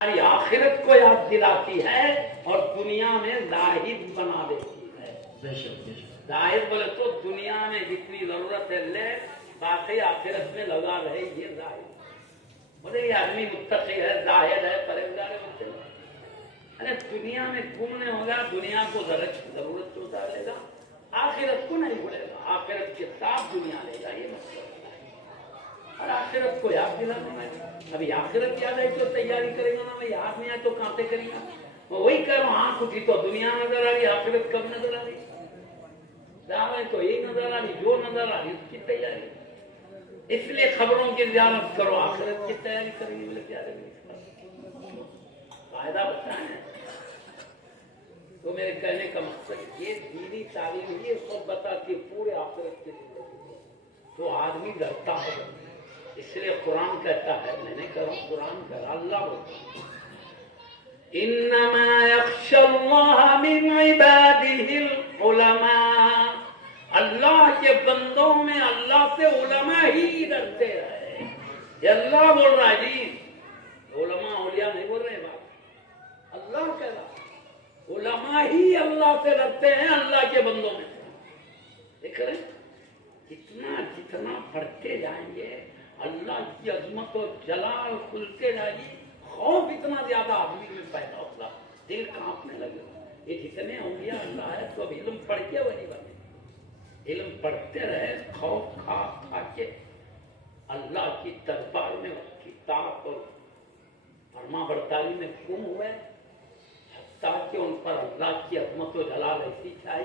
ہماری آخرت کو یاد دلاتی ہے اور دنیا میں زاہد بنا دیتی ہے. زاہد بولے تو دنیا میں جتنی ضرورت ہے لے، باقی آخرت میں لگا رہے، یہ زاہد. بولے یہ آدمی متقی ہے، زاہد ہے، پرہیزگار ہے. ارے دنیا میں گھومنے ہوگا، دنیا کو ضرورت تو ڈالے گا، آخرت کو نہیں بھولے گا. آخرت کے ساتھ دنیا لے گا، یہ مطلب اور آخرت کو یاد دلانا ہے. ابھی آخرت یاد آئی تو تیاری کرے گا نا، میں یاد نہیں آئے تو کہاں سے کرے گا. وہی کہہ رہا ہوں، آنکھ اٹھی تو دنیا نظر آ رہی، آخرت کب نظر آ رہی؟ دعوے تو یہی نظر آ رہی، جو نظر آ رہی اس کی تیاری. اس لیے خبروں کی زیارت کرو، آخرت کی تیاری کریں گے. میرے پیارے فائدہ بتائیں تو میرے کہنے کا مقصد یہ دینی تعلیم یہ سب بتاتی پورے آخرت کے لیے تو آدمی ڈرتا ہے. اس لیے قرآن کہتا ہے، میں نے کہا قرآن کا اللہ بولتا انما یخشی اللہ من عباده العلماء. اللہ کے بندوں میں اللہ سے علماء ہی ڈرتے ہیں. یہ اللہ بول رہا ہے جی، علماء اولیاء نہیں بول رہے. بات اللہ کہہ رہا، علماء ہی اللہ سے ڈرتے ہیں اللہ کے بندوں میں. دیکھ رہے جتنا پڑھتے جائیں گے اللہ کی عظمت و جلال کھلتے جائے گی، خوف اتنا زیادہ آدمی میں پیدا ہوگا، دل کانپنے لگے گا. یہ جتنے اولیاء اللہ ہے تو علم پڑھ کے وہی بنے، علم پڑھتے رہے، خوف کھا کھا کے اللہ کی دربار میں اس کی طاقت اور فرما برداری میں گم ہوئے، حتیٰ کہ ان پر اللہ کی عظمت و جلال ایسی چھائی.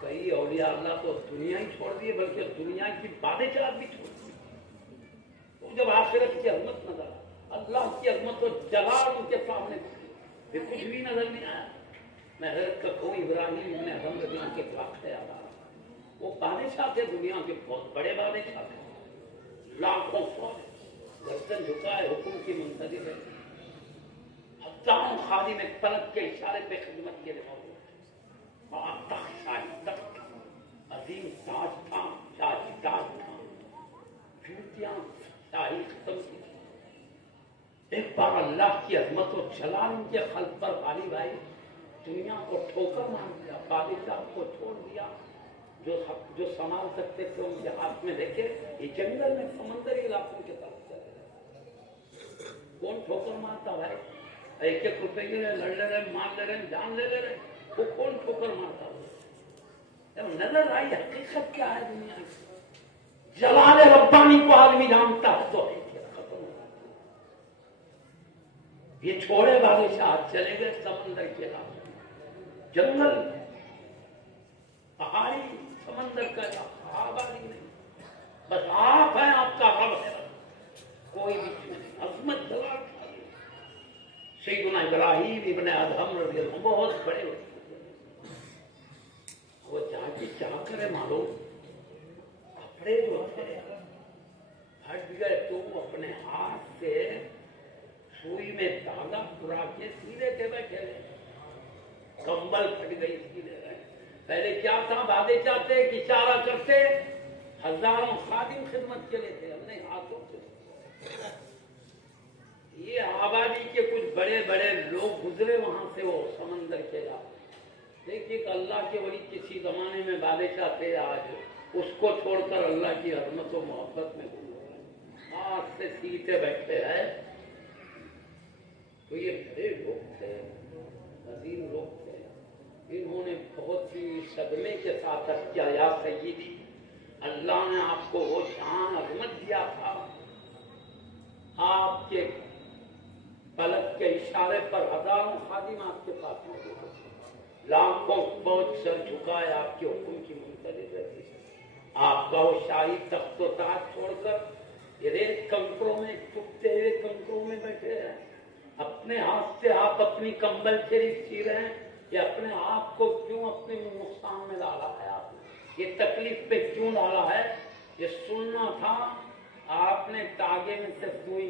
کئی اولیاء اللہ تو دنیا ہی چھوڑ دیے، بلکہ دنیا کی بادشاہت بھی چھوڑ دی. جب آخرت کی عظمت نظر اللہ کی عظمت و جلال ان کے سامنے پھر کچھ بھی نظر نہیں آیا. میں حضرت کا کہوں ابراہیم ابن ادم رضی اللہ کے واقعے یاد آ رہا. وہ بادشاہ تھے، دنیا کے بہت بڑے بادشاہ تھے، لاکھوں فوج، گردن جھکائے حکم کی منتظر ہے. ہزاروں خادم ایک پلک کے اشارے پہ خدمت کے لیے موجود. بڑا تخت، شاہی تخت، عظیم تاج تھا، شاہی تاج تھا، بیوتیاں شاہی ختم کی. ایک بار اللہ کی عظمت و جلال ان کے قلب پر غالب آئی، دنیا کو ٹھوکر مار دیا، بادشاہ کو چھوڑ دیا. جو سنبھال سکتے تھے ان کے ہاتھ میں لے کے یہ جنگل میں سمندری علاقوں کے طرف چلے گئے. کون ٹھوکر مارتا بھائی؟ ایک ایک روپے کے لیے لڑ لے رہے، مار لے رہے، جان لے رہے، وہ کون ٹھوکر مارتا ہوا؟ نظر آئی حقیقت کیا ہے دنیا کی. جلال ربانی کو آدمی جانتا ہے تو ختم ہو. یہ چھوڑے بادشاہ چلے گئے سمندر کے علاقے، جنگل، پہاڑی، سمندر کا علاقہ، آبادی نہیں، بس آپ ہیں، آپ کا رب ہے، کوئی بھی چیز نہیں. عظمت جلال سیدنا ابراہیم ابن ادہم رضی اللہ عنہ بہت بڑے ہوئے. وہ چاہ کرے معلوم کپڑے جو تھے ہٹ گئے تو وہ اپنے ہاتھ سے سوئی میں دھاگا پورا کے سیدھے کے بیٹھے رہے. کمبل پھٹ گئی سیدھے رہے. پہلے کیا تھا، بادشاہ تھے کہ اشارہ کرتے، ہزاروں خادم خدمت کے لیے تھے، اپنے ہاتھوں سے. یہ آبادی کے کچھ بڑے بڑے لوگ گزرے وہاں سے، وہ سمندر کے علاقے. دیکھیے کہ اللہ کے ولی کسی زمانے میں بادشاہ تھے، آج اس کو چھوڑ کر اللہ کی عظمت و محبت میں گم ہو گئے، ہاتھ سے سیدھے بیٹھے ہیں. تو یہ بڑے لوگ تھے، عظیم لوگ تھے. انہوں نے بہت ہی صدمے کے ساتھ عرض کیا، یا سیدی، اللہ نے آپ کو وہ شان عظمت دیا تھا، آپ کے پلک کے اشارے پر ہزاروں خادم آپ کے پاس موجود تھے، لاکھوں فوج سر جھکائے آپ کے حکم کی منتظر رہتی. آپ کا وہ شاہی تخت و تاج چھوڑ کر یہ ریت کنکروں میں، ٹوٹتے ہوئے کنکروں میں بیٹھے ہیں. اپنے ہاتھ سے آپ اپنی کمبل شریف سی رہے ہیں. یہ اپنے آپ کو کیوں اپنے نقصان میں ڈالا ہے، آپ نے یہ تکلیف پہ کیوں ڈالا ہے؟ یہ سننا تھا. آپ نے تاگے میں سے سوئی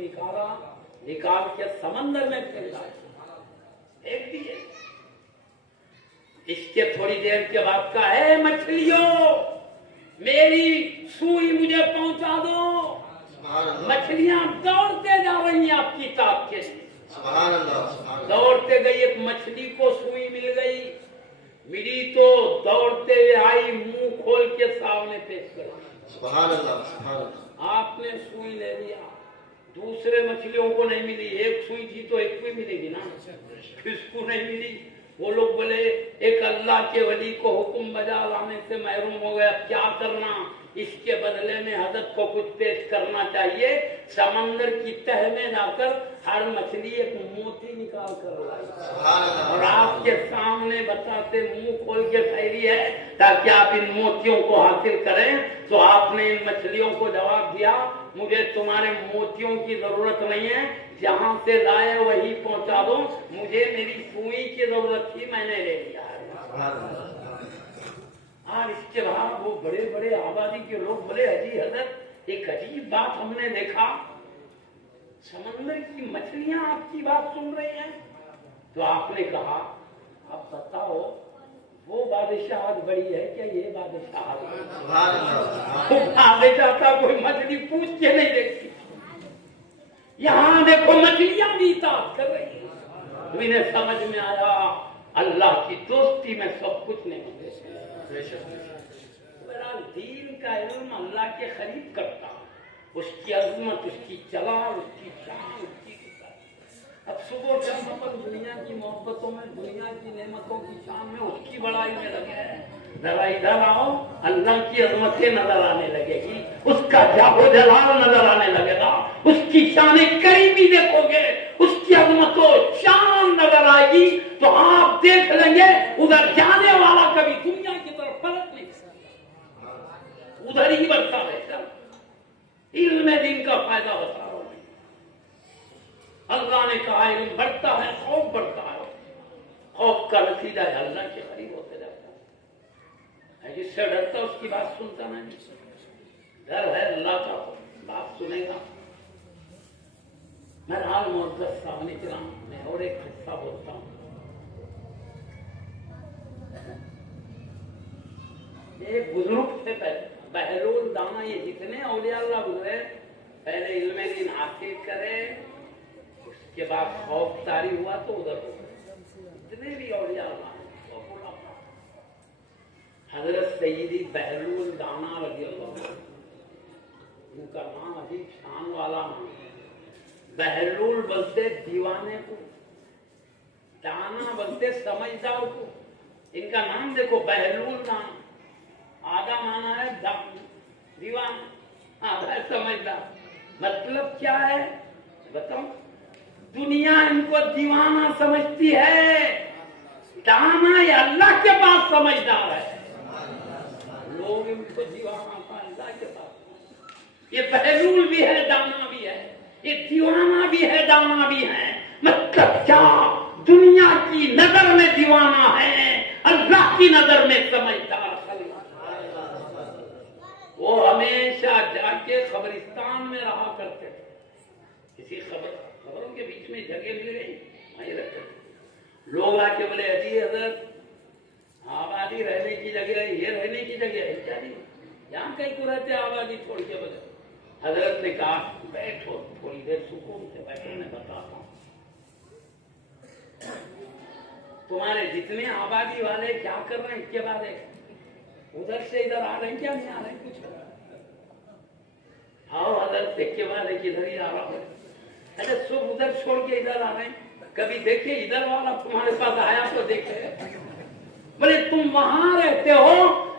نکال کے سمندر میں پھینک دیے. اس کے تھوڑی دیر کے بعد کا ہے، مچھلیوں میری سوئی مجھے پہنچا دو. مچھلیاں دوڑتے جا رہی ہیں آپ کی تاب کے لیے. گئی، ایک مچھلی کو سوئی مل گئی، ملی تو دوڑتے ہوئے آئی، منہ کھول کے سامنے پیش کر دی۔ سبحان اللہ سبحان اللہ۔ آپ نے سوئی لے لیا، دوسرے مچھلیوں کو نہیں ملی، ایک سوئی تھی تو ایک کو ملے گی نا، کس کو نہیں ملی؟ وہ لوگ بولے ایک اللہ کے ولی کو حکم بجا لانے سے محروم ہو گیا، کیا کرنا؟ اس کے بدلے میں حضرت کو کچھ پیش کرنا چاہیے۔ سمندر کی تہ میں جا کر ہر مچھلی ایک موتی نکال کر لائی اور آپ کے سامنے بتاتے منہ کھول کے ٹھہری ہے تاکہ آپ ان موتیوں کو حاصل کریں۔ تو آپ نے ان مچھلیوں کو جواب دیا مجھے تمہارے موتیوں کی ضرورت نہیں ہے، جہاں سے لائے وہی پہنچا دو، مجھے میری سوئی کی ضرورت تھی، میں نے لے لیا۔ اور اس کے بعد وہ بڑے بڑے آبادی کے لوگ بولے حجی حضرت ایک عجیب بات ہم نے دیکھا، سمندر کی مچھلیاں آپ کی بات سن رہی ہیں۔ تو آپ نے کہا اب بتاؤ وہ بادشاہت بڑی ہے کیا یہ بادشاہت؟ وہ بادشاہ کا کوئی مچھلی پوچھ کے نہیں دیکھتی، یہاں دیکھو مچھلیاں بھی اطاعت کر رہی ہیں۔ تو انہیں سمجھ میں آیا اللہ کی دوستی میں سب کچھ نہیں ہوتے۔ دین کا علم اللہ کے قریب کرتا، اس کی عظمت، اس کی جلال، اس کی شان، اس کی عزت۔ اب صبح شام پر دنیا کی محبتوں میں، دنیا کی نعمتوں کی شان میں، اس کی بڑائی میں لگے ہیں۔ ذرا ادھر آؤ، اللہ کی عظمتیں نظر آنے لگے گی، اس کا جاہ و جلال نظر آنے لگے گا، اس کی شان قریبی دیکھو گے، اس کی عظمت و شان نظر آئے گی تو آپ دیکھ لیں گے ادھر جانے والا کبھی دنیا کی طرف پلٹ نہیں سکتا، ادھر ہی بڑھتا رہتا۔ علم دین کا فائدہ بتا رہا ہوں، اللہ نے کہا علم بڑھتا ہے خوف بڑھتا ہے، خوف کا نتیجہ ہے اللہ کے قریب ہوتے جاتا ہے، جس سے ڈرتا اس کی بات سنتا نہیں، ڈر ہے اللہ کا بات سنے گا۔ بہرحال معزز سامنے کرام، میں اور ایک قصہ بولتا ہوں۔ ایک بزرگ تھے بہلول دانا، یہ جتنے اولیاء اللہ گزرے پہلے علم دین حاصل کرے، اس کے بعد خوف طاری ہوا تو ادھر ہو گئے، جتنے بھی اولیاء اللہ حضرت سیدی بہلول دانا رضی اللہ عنہ، ان کا نام عجیب شان والا نام، بہلول بولتے دیوانے کو، دانا بولتے سمجھدار کو۔ ان کا نام دیکھو بہلول نام، آدھا مانا ہے دیوانہ، آدھا ہے سمجھدار۔ مطلب کیا ہے بتاؤ؟ دنیا ان کو دیوانہ سمجھتی ہے، دانا یہ اللہ کے پاس سمجھدار ہے، لوگ ان کو دیوانہ کا اللہ کے پاس۔ یہ بہلول بھی ہے دانا بھی ہے، یہ دیوانہ بھی ہے دانا بھی ہے۔ مطلب کیا؟ دنیا کی نظر میں دیوانہ ہے، اللہ کی نظر میں سمجھدار۔ وہ ہمیشہ جا کے قبرستان میں رہا کرتے تھے، کسی خبروں کے بیچ میں جگہ مل گئی وہیں رہتے تھے۔ لوگ آ کے بولے حجی حضرت آبادی رہنے کی جگہ ہے، یہ رہنے کی جگہ ہے کیا نہیں؟ یہاں کہیں کو رہتے آبادی چھوڑ کے بغیر؟ حضرت نے کہا بیٹھو تھوڑی دیر سکون سے بیٹھو، میں بتاتا ہوں۔ تمہارے جتنے آبادی والے کیا کر رہے ہیں اس کے بعد ادھر سے ادھر آ رہے ہیں کیا نہیں آ رہے ہیں؟ کچھ آؤ حضرت دیکھ کے بعد ادھر ہی آ رہا ہے، اچھا سب ادھر چھوڑ کے ادھر آ رہے ہیں، کبھی دیکھے ادھر والا تمہارے پاس آیا تو دیکھے؟ بولے تم وہاں رہتے ہو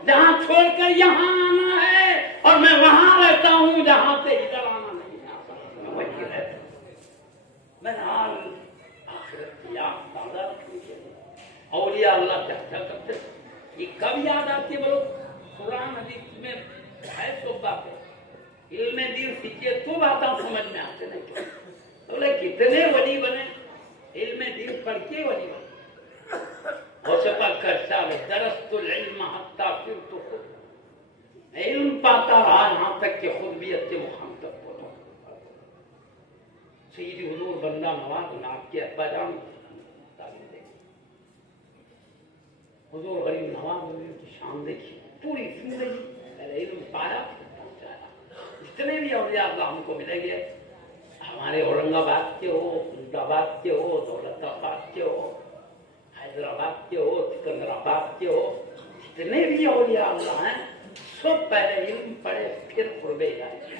جہاں چھوڑ کر یہاں آنا ہے، اور میں وہاں رہتا ہوں جہاں سے ادھر آنا نہیں آتا، وہی رہتا۔ بہرحال آخرت کی یاد تازہ رکھنی چاہیے۔ اولیاء اللہ کیا کرتے تھے، یہ کب یاد آتی ہے؟ بولو قرآن حدیث میں ہے سب باتیں، علم دین سیکھیے تو باتیں سمجھ میں آتے نہیں۔ بولے کتنے ولی بنے، علم دین پڑھ کے ولی بنے۔ درست العلم حتی صرت خود، علم پاتا رہا یہاں تک کہ خودبیت کے مقام تک پہنچا۔ سیدی حضور بندہ نواز نے آپ کے ابا جان تعلیم دے، حضور غریب نواز نے کی شان دیکھی، پوری زندگی پہلے علم پایا پھر پہنچایا۔ جتنے بھی اولیاء اللہ ہم کو ملیں گے ہمارے اورنگ آباد کے ہو، فیروز آباد کے ہو، دولت آباد کے ہو، حیدرآباد کے ہو، سکندرآباد کے ہو، جتنے بھی اولیاء اللہ ہیں سب پہلے علم پڑھے پھر قرب الہی۔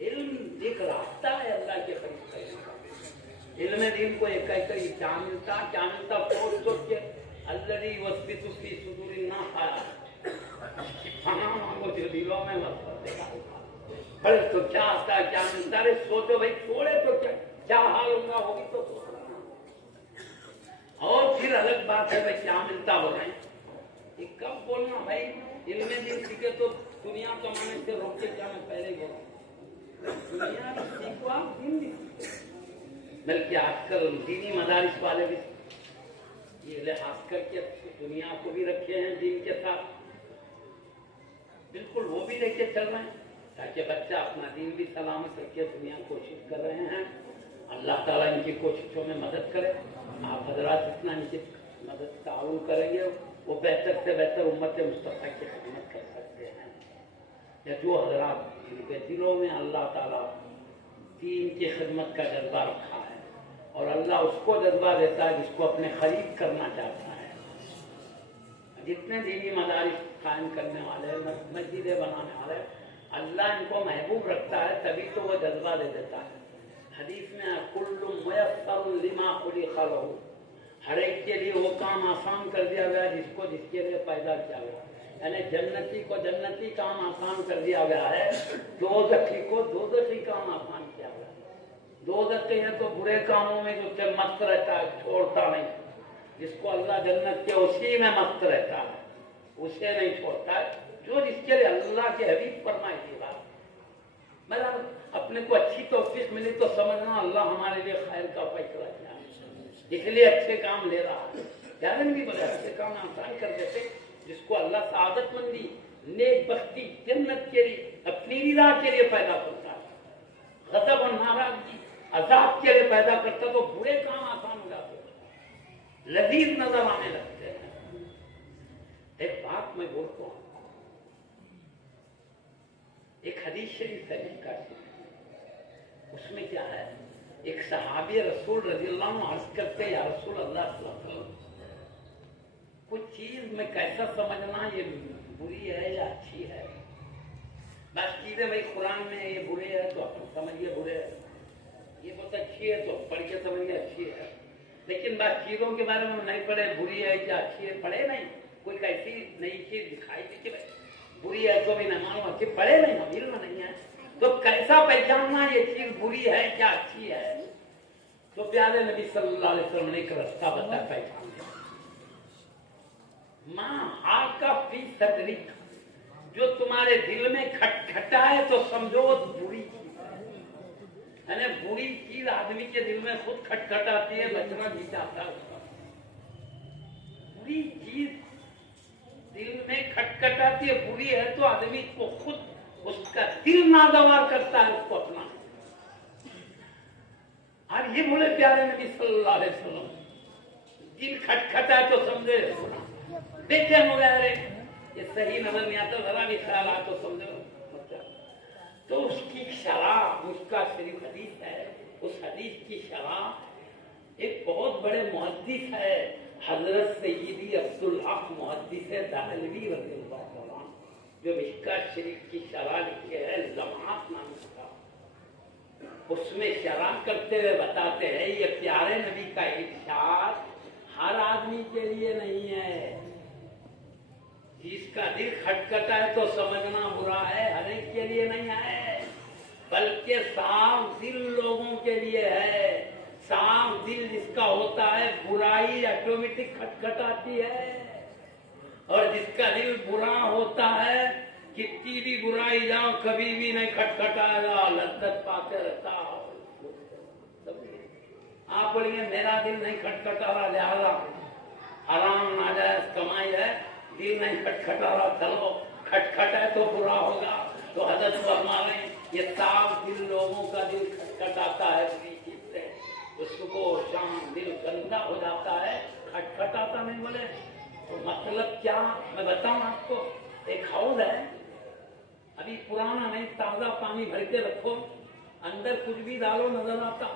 علم ایک راستہ ہے اللہ کے قریب کرنے کا۔ علم دین کو ایک کئی کیا ملتا پوچھ کے الذی یثبت فی صدور الناس، فنا مانگو جو دلوں میں وسوسے ڈالتا، پھر تو کیا آتا کیا ملتا ہے، سوچو بھائی چھوڑے تو کیا حال ہوگا، ہوگی تو سوچنا، اور پھر الگ بات ہے بھائی کیا ملتا ہو رہے ہیں، یہ کب بولنا بھائی علم دین سیکھے تو دنیا کمانے سے روک کے کیا، میں پہلے ہی بولا دنیا سیکھو آپ دین بھی سیکھو، بلکہ آج کل دینی مدارس والے بھی یہ لحاظ کر کے دنیا کو بھی رکھے ہیں دین کے ساتھ، بالکل وہ بھی لے کے چل رہے ہیں تاکہ بچہ اپنا دین بھی سلامت رکھے، دنیا کوشش کر رہے ہیں، اللہ تعالیٰ ان کی کوششوں میں مدد کرے، آپ حضرات اتنا ان کی مدد تعاون کریں گے وہ بہتر سے بہتر امت مصطفیٰ کی خدمت کر سکتے ہیں، یا جو حضرات ان کے دلوں میں اللہ تعالیٰ دین کی خدمت کا جذبہ رکھا ہے اور اللہ اس کو جذبہ دیتا ہے جس کو اپنے قریب کرنا چاہتا ہے، جتنے دینی مدارس قائم کرنے والے مسجدیں بنانے والے اللہ ان کو محبوب رکھتا ہے تبھی تو وہ جذبہ دے دیتا ہے۔ حدیث میں کل میسر لما خلق لہ، ہر ایک کے لیے وہ کام آسان کر دیا گیا جس کو جس کے لیے پیدا کیا گیا، یعنی جنتی کو جنتی کام آسان کر دیا گیا ہے، دوزخی کو دوزخی کام آسان کیا گیا ہے۔ دوزخی ہے تو برے کاموں میں جو سے مست رہتا ہے، چھوڑتا نہیں، جس کو اللہ جنت کے اسی میں مست رہتا ہے اسے نہیں چھوڑتا ہے، جو جس کے لیے اللہ کے حبیب فرمائی دی بات، مطلب اپنے کو اچھی توفیق ملی تو سمجھنا اللہ ہمارے لیے خیر کا فیصلہ کیا ہے، اس لیے اچھے کام لے رہا ہے، یادن بھی بولے اچھے کام آسان کر دیتے، جس کو اللہ سعادت مندی نیک بختی جنت کے لیے اپنی رضا کے لیے پیدا کرتا ہے، غضب اور ناراضگی عذاب کے لیے پیدا کرتا تو برے کام آسان ہو جاتے، لذیذ نظر آنے لگتے ہیں۔ ایک بات میں بولتا ہوں، ایک حدیث شریف ہے کا، اس میں کیا ہے، ایک صحابی رسول رضی اللہ عنہ عرض کرتے یا رسول اللہ صلی اللہ علیہ وسلم کچھ چیز میں کیسا سمجھنا یہ بری ہے یا اچھی ہے، بس چیزیں بھائی قرآن میں یہ برے ہے تو اپن سمجھیے برے ہے، یہ بہت اچھی ہے تو پڑھ کے سمجھیے اچھی ہے، لیکن بس چیزوں کے بارے میں نہیں پڑھے بری ہے یا اچھی ہے، پڑھے نہیں، کوئی کیسی نئی چیز دکھائی دی کہ بری ہے تو بھی نہ معلوم، اچھی پڑھے نہیں، ہم علم نہیں ہے تو کیسا پہچاننا یہ چیز بری ہے کیا اچھی ہے، تو پیارے نبی صلی اللہ علیہ وسلم نے ایک راستہ بتا پہچان ماں حاک کا فی صدرک، جو تمہارے دل میں کھٹکھٹائے تو سمجھو بری چیز ہے، یعنی بری چیز آدمی کے دل میں خود کھٹکھٹاتی ہے، بچنا بھی چاہتا ہے اس کا، بری چیز دل میں کھٹکھٹاتی ہے بری ہے تو آدمی کو خود اس کا دل ناگوار کرتا ہے اس کو اپنا، اور یہ بولے پیارے نبی صلی اللہ علیہ وسلم دل کھٹکھٹا تو سمجھے دیکھے مغیرے یہ صحیح نظر نہیں آتا، ذرا بھی خیال آ تو سمجھو، تو اس کی شرح اس کا شریف حدیث ہے، اس حدیث کی شرح ایک بہت بڑے محدث ہے حضرت سیدی عبدالحق محدث دہلوی رضی اللہ عنہ، جو مشکوٰۃ شریف کی شرح لکھے ہے لمحات نام کا، اس میں شرح کرتے ہوئے بتاتے ہیں یہ پیارے نبی کا ارشاد ہر آدمی کے لیے نہیں ہے، جس کا دل کھٹکھٹا ہے تو سمجھنا برا ہے، ہر ایک کے لیے نہیں ہے، بلکہ صاف دل لوگوں کے لیے ہے، صاف دل جس کا ہوتا ہے برائی آٹومیٹک کھٹکھٹاتی ہے، اور جس کا دل برا ہوتا ہے کتنی بھی برائی جاؤ کبھی بھی نہیں کھٹکھٹائے گا، لذت پاتے رہتا۔ آپ بولیں گے میرا دل نہیں کھٹکھٹا رہا لہذا حرام ناجائز کمائی ہے، دل نہیں کھٹکھٹا رہا، چلو کھٹکھٹا ہے تو برا ہوگا، تو حضرت فرما رہے ہیں یہ صاف دل لوگوں کا دل کھٹکھٹاتا ہے بری چیز سے، اس کو شام دل گندا ہو جاتا ہے، کھٹکھٹاتا نہیں بولے تو مطلب کیا میں بتاؤں آپ کو، ایک حوض ہے ابھی پرانا نہیں تازہ پانی بھر کے رکھو، اندر کچھ بھی ڈالو نظر آتا،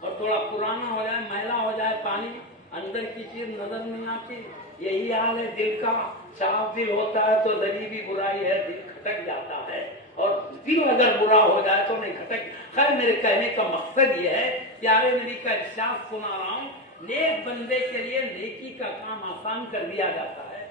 اور تھوڑا پرانا ہو جائے میلا ہو جائے پانی اندر کی چیز نظر نہیں آتی. یہی حال ہے دل کا. صاف دل ہوتا ہے تو ذری بھی برائی ہے دل کھٹک جاتا ہے، اور دل اگر برا ہو جائے تو نہیں کھٹک. خیر میرے کہنے کا مقصد یہ ہے، پیارے نبی کا ارشاد سنا رہا ہوں، نیک بندے کے لیے نیکی کا کام آسان کر دیا جاتا ہے،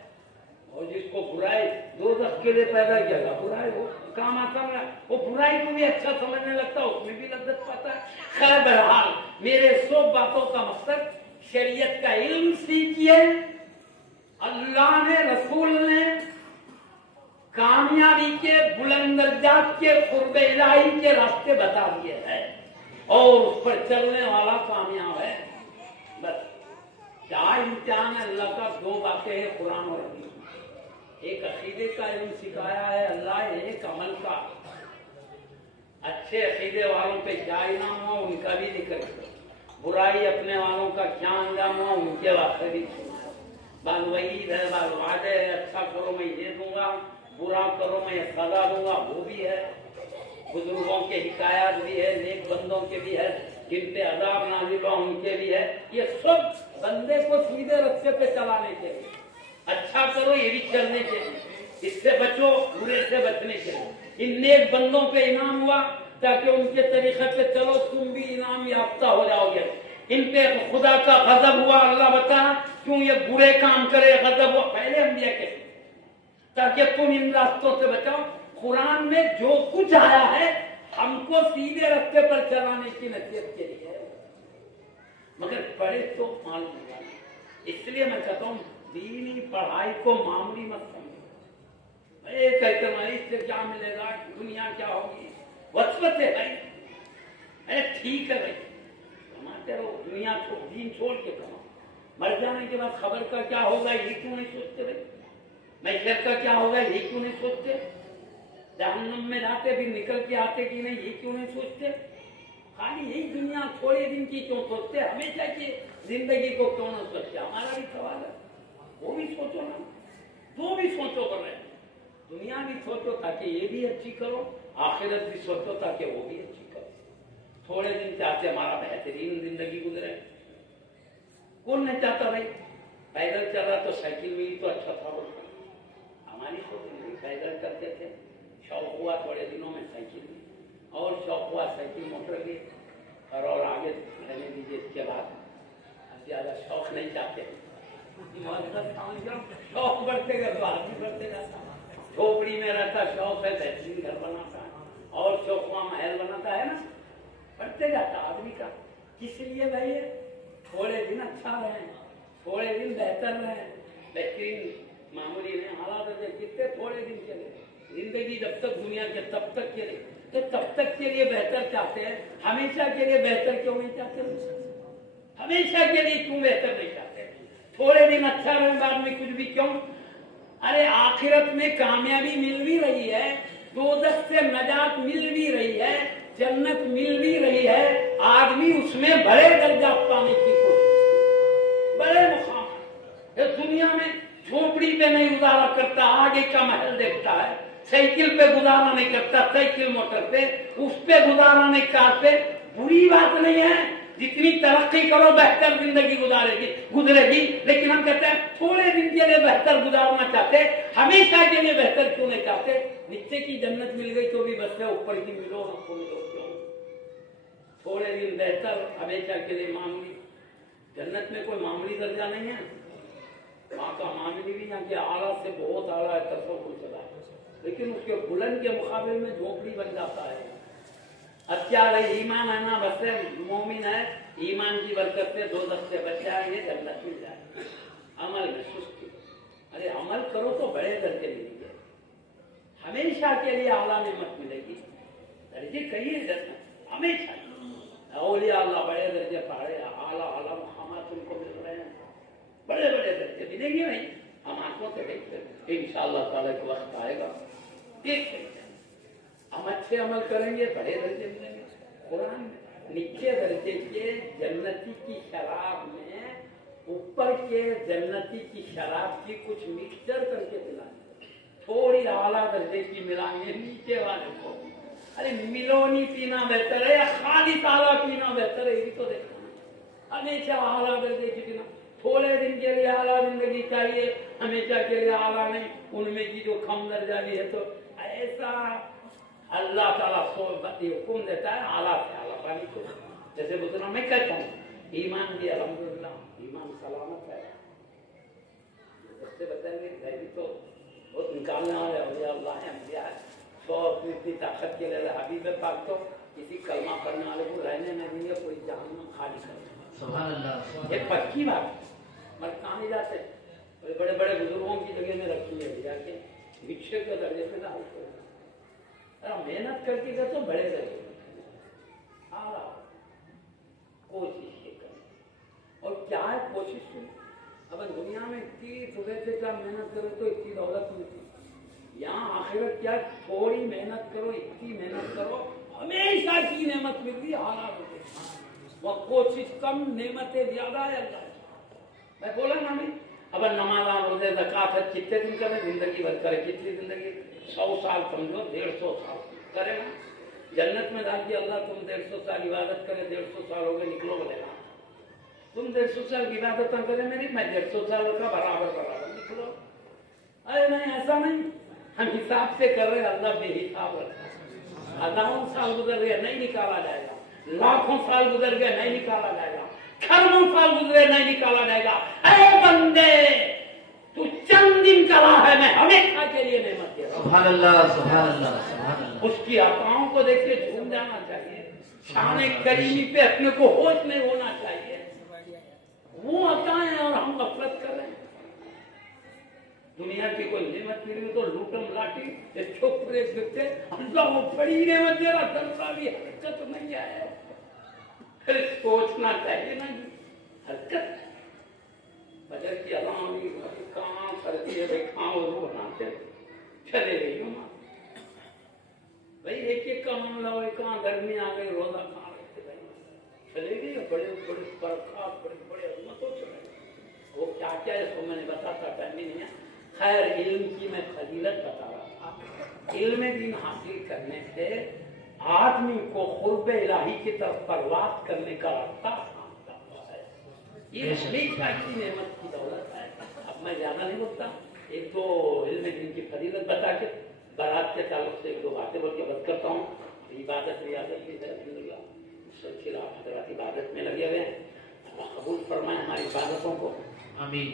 اور جس کو برائی دوزخ کے لیے پیدا کیا گیا برائی وہ کام آسان ہے، وہ برائی کو بھی اچھا سمجھنے لگتا ہے، اس میں بھی لذت پاتا ہے. خیر بہرحال میرے سب باتوں کا مقصد شریعت کا علم سیکھیے. اللہ نے رسول نے کامیابی کے بلند درجات کے قرب الہی کے راستے بتا دیے ہیں، اور اس پر چلنے والا کامیاب ہے. بس کیا امتحان ہے اللہ کا؟ دو باتیں ہیں قرآن اور حدیث. ایک عقیدے کا علم سکھایا ہے اللہ، ایک عمل کا. اچھے عقیدے والوں پہ کیا انعام ہوا ان کا بھی ذکر کرو، برائی اپنے والوں کا کیا انجام ہوا ان کے واسطے بھی سنا. بعض وعید ہے، بعض وعدے ہے، اچھا کرو میں یہ دوں گا، برا کرو میں سزا دوں گا وہ بھی ہے. بزرگوں کے حکایات بھی ہے، نیک بندوں کے بھی ہے، جن پہ عذاب نازل ہوا ان کے بھی ہے. یہ سب بندے کو سیدھے رستے پہ چلانے کے لیے. اچھا کرو یہ بھی چلنے کے لیے، اس سے بچو برے سے بچنے کے لیے. ان نیک بندوں پہ انعام ہوا تاکہ ان کے طریقے پہ چلو تم بھی انعام یافتہ ہو جاؤ گے. ان پہ خدا کا غضب ہوا، اللہ بتا کیوں یہ برے کام کرے، غضب ہوا پہلے انبیاء کے تاکہ تم ان راستوں سے بچاؤ. قرآن میں جو کچھ آیا ہے ہم کو سیدھے راستے پر چلانے کی نصیحت کے لیے ہے، مگر پڑھے تو معلوم ہوا. اس لیے میں کہتا ہوں دینی پڑھائی کو معمولی مت سمجھو. کہتے ہیں اس سے کیا ملے گا، دنیا کیا ہوگی، وسوسے ہے بھائی. ٹھیک ہے بھائی کماتے رہو، دنیا دین چھوڑ کے کماؤ. مر جانے کے بعد خبر کا کیا ہوگا یہ کیوں نہیں سوچتے بھائی؟ معیشت کا کیا ہوگا یہ کیوں نہیں سوچتے؟ جہنم میں جاتے پھر نکل کے آتے کہ نہیں یہ کیوں نہیں سوچتے؟ خالی یہی دنیا تھوڑے دن کی کیوں سوچتے، ہمیشہ کی زندگی کو کیوں نہ سوچتے؟ ہمارا بھی سوال ہے، وہ بھی سوچو نا. وہ بھی سوچو کر رہے ہیں، دنیا بھی سوچو تاکہ یہ بھی اچھی کرو، آخرت بھی سوچو تاکہ وہ بھی اچھی کرو. تھوڑے دن چاہتے ہمارا بہترین زندگی گزرے. کون نہیں چاہتا بھائی؟ پیدل چل رہا تو سائیکل ملی تو اچھا تھا. ہماری سوچ نہیں، پیدل چلتے تھے، شوق ہوا تھوڑے دنوں میں سائیکل لی، اور شوق ہوا سائیکل موٹر لی، اور آگے رہنے دیجیے. اس کے بعد زیادہ شوق نہیں چاہتے، شوق بڑھتے گئے تو آدمی بڑھتے جاتا. جھوپڑی میں رہتا شوق ہے بہترین گھر بناتا ہے، اور شوق وہاں محل بناتا ہے نا، بڑھتے جاتا آدمی کا. کس لیے بھائی؟ تھوڑے دن اچھا رہے، تھوڑے دن بہتر رہے، بہترین معمولی نہیں. حالات کتنے تھوڑے دن چلے زندگی جب تک دنیا کے تب تک کے لیے، تو تب تک کے لیے بہتر چاہتے ہیں، ہمیشہ کے لیے بہتر کیوں نہیں چاہتے؟ ہمیشہ کے لیے کیوں بہتر نہیں چاہتے؟ تھوڑے دن اچھا رہے بعد میں کچھ بھی کیوں؟ ارے آخرت میں کامیابی مل بھی رہی ہے، دوزخ سے نجات مل بھی رہی ہے، جنت مل بھی رہی ہے. آدمی اس میں بڑے درجات پانے کی کوشش، بڑے مقام دنیا میں جھوپڑی پہ نہیں گزارا کرتا، آگے کا محل دیکھتا ہے. سائیکل پہ گزارا نہیں کرتا، سائیکل موٹر پہ، اس پہ گزارا نہیں کرتے. بری بات نہیں ہے، جتنی ترقی کرو بہتر زندگی گزرے گی. لیکن ہم کہتے ہیں تھوڑے دن کے لیے بہتر گزارنا چاہتے، ہمیشہ کے لیے بہتر کیوں نہیں چاہتے؟ نیچے کی جنت مل گئی تو بھی بس ہے، اوپر کی ملو نہ کو ملو کیوں؟ تھوڑے دن بہتر، ہمیشہ کے لیے معمولی. جنت میں کوئی معمولی درجہ نہیں ہے، وہاں کا معاملے بھی یہاں کے اعلیٰ سے بہت اعلیٰ ہے، تصور چلا ہے، لیکن اس کے بلند کے مقابلے میں جھوپڑی بن جاتا ہے. اچھا ایمان ہے نا، بس مومن ہے، ایمان کی برکت سے دوزخ سے بچ جائیں گے، جنت مل جائے گی. عمل میں سستی، ارے عمل کرو تو بڑے درجے ملیں گے، ہمیشہ کے لیے اعلیٰ نعمت ملے گی. درجے کہیے جنت ہمیشہ، اولیاء اللہ بڑے درجے پاڑے، اعلیٰ مقامات ان کو مل رہے ہیں، بڑے بڑے درجے ملیں گے. نہیں ہم آنکھوں سے دیکھتے ہیں، انشاءاللہ تعالیٰ کے وقت آئے گا دیکھتے ہیں، ہم اچھے عمل کریں گے بڑے درجے ملیں گے. قرآن نیچے درجے کے جنتی کی شراب میں اوپر کے جنتی کی شراب کی کچھ مکسچر کر کے ملائیں گے، تھوڑی اعلیٰ درجے کی ملائیں گے نیچے والے کو، ارے ملونی پینا بہتر ہے یا خالص آلہ پینا بہتر ہے؟ یہ بھی تو دیکھنا ہے. ہمیشہ آلہ درجے کی پینا. تھوڑے دن کے لیے اعلیٰ زندگی چاہیے، ہمیشہ کے لیے اعلیٰ نہیں. ان میں کی جو کم درجہ بھی ہے تو ایسا اللہ تعالیٰ حکم دیتا ہے اعلیٰ سے اعلیٰ پانی کو. جیسے بتنا میں کہتا ہوں ایمان بھی الحمدللہ ایمان سلامت ہے. سے بتائیں گے گھر بھی تو بہت نکالنے والے اولیاء اللہ ہیں، انبیاء ہے. تو اتنی طاقت کے لیے حبیب پاک تو کسی کلمہ پڑھنے والے کو رہنے نہیں دیں گے، کوئی جہنم خالی کر دیں. سبحان اللہ. یہ پکی بات ہے. مر کہاں نہیں جاتے، بڑے بڑے بزرگوں کی جگہ میں رکھی ہے جا کے بھکشے کے درجے سے نہ ہوتے. محنت کر کے گئے تو بڑے درجے کوشش یہ کریں. اور کیا ہے کوشش کی؟ اب دنیا میں اتنی صبح سے کیا محنت کرو تو اتنی دولت ملتی. یہاں آخرت کیا تھوڑی محنت کرو اتنی محنت کرو ہمیشہ کی نعمت ملتی. حالات ہوتے وہ کوشش کم نعمتیں زیادہ ہے. اللہ میں بولا نا نہیں اب نماز روزے زکات ہے کتنے دن کرے زندگی بھر کرے. کتنی زندگی 100 سال سمجھو 150 سال کرے نا. جنت میں ڈال دیا اللہ تم 150 سال عبادت کرے 150 سال ہو گئے نکلو بولے نا. تم 150 سال کی عبادت نہ کرے میری میں 150 سال کا برابر نکلو. ارے نہیں ایسا نہیں، ہم حساب سے کر رہے. اللہ بے حساب رکھا. ہزاروں سال گزر گئے نہیں نکالا جائے گا. لاکھوں سال گزر گئے نہیں نکالا جائے گا. کروڑوں سال گزرے نہیں نکالا جائے گا. اے بندے تو چند دن کرا ہے میں ہمیشہ کے لیے نعمت دے رہا ہوں. سبحان اللہ سبحان اللہ سبحان اللہ. اس کی عطاؤں کو دیکھ کے جھوم جانا چاہیے. شان کریمی پہ اپنے کو ہوش نہیں ہونا چاہیے. وہ عطائیں اور ہم غفلت کر رہے ہیں. دنیا کی کوئی نعمت ملی تو لوٹم لاٹھی چھوپڑے پھرتے. اللہ وہ بڑی نعمت دے رہا ذرا بھی حرکت نہیں آئے. پھر سوچنا چاہیے نا حرکت بدر کی علام کہاں کرتی ہے بھائی کہاں وہ بناتے چلے گئی ہوں بھائی ایک ایک کام لاؤ. کہاں گرمی آ گئی روزہ کھا رہے بھائی چلے گئی. بڑے بڑے برکات بڑے بڑے عظمتوں چلے گئے. وہ کیا کیا ہے اس کو میں نے بتاتا ٹائم ہی نہیں ہے. خیر علم کی میں فضیلت بتا رہا تھا. علم دین حاصل کرنے سے آدمی کو قرب الہی کی طرف پرواز کرنے کا راستہ آسان کرتا ہے. یہ ہمیشہ کی نعمت کی دولت ہے. اب میں زیادہ نہیں بولتا. ایک تو علم دین کی فضیلت بتا کے بارات کے تعلق سے ایک دو باتیں بول کے بات کرتا ہوں. عبادت ریاضت بھی ہے الحمدللہ. سلسلہ حضرات عبادت میں لگے ہوئے ہیں. اللہ قبول فرمائے ہماری عبادتوں کو. آمین.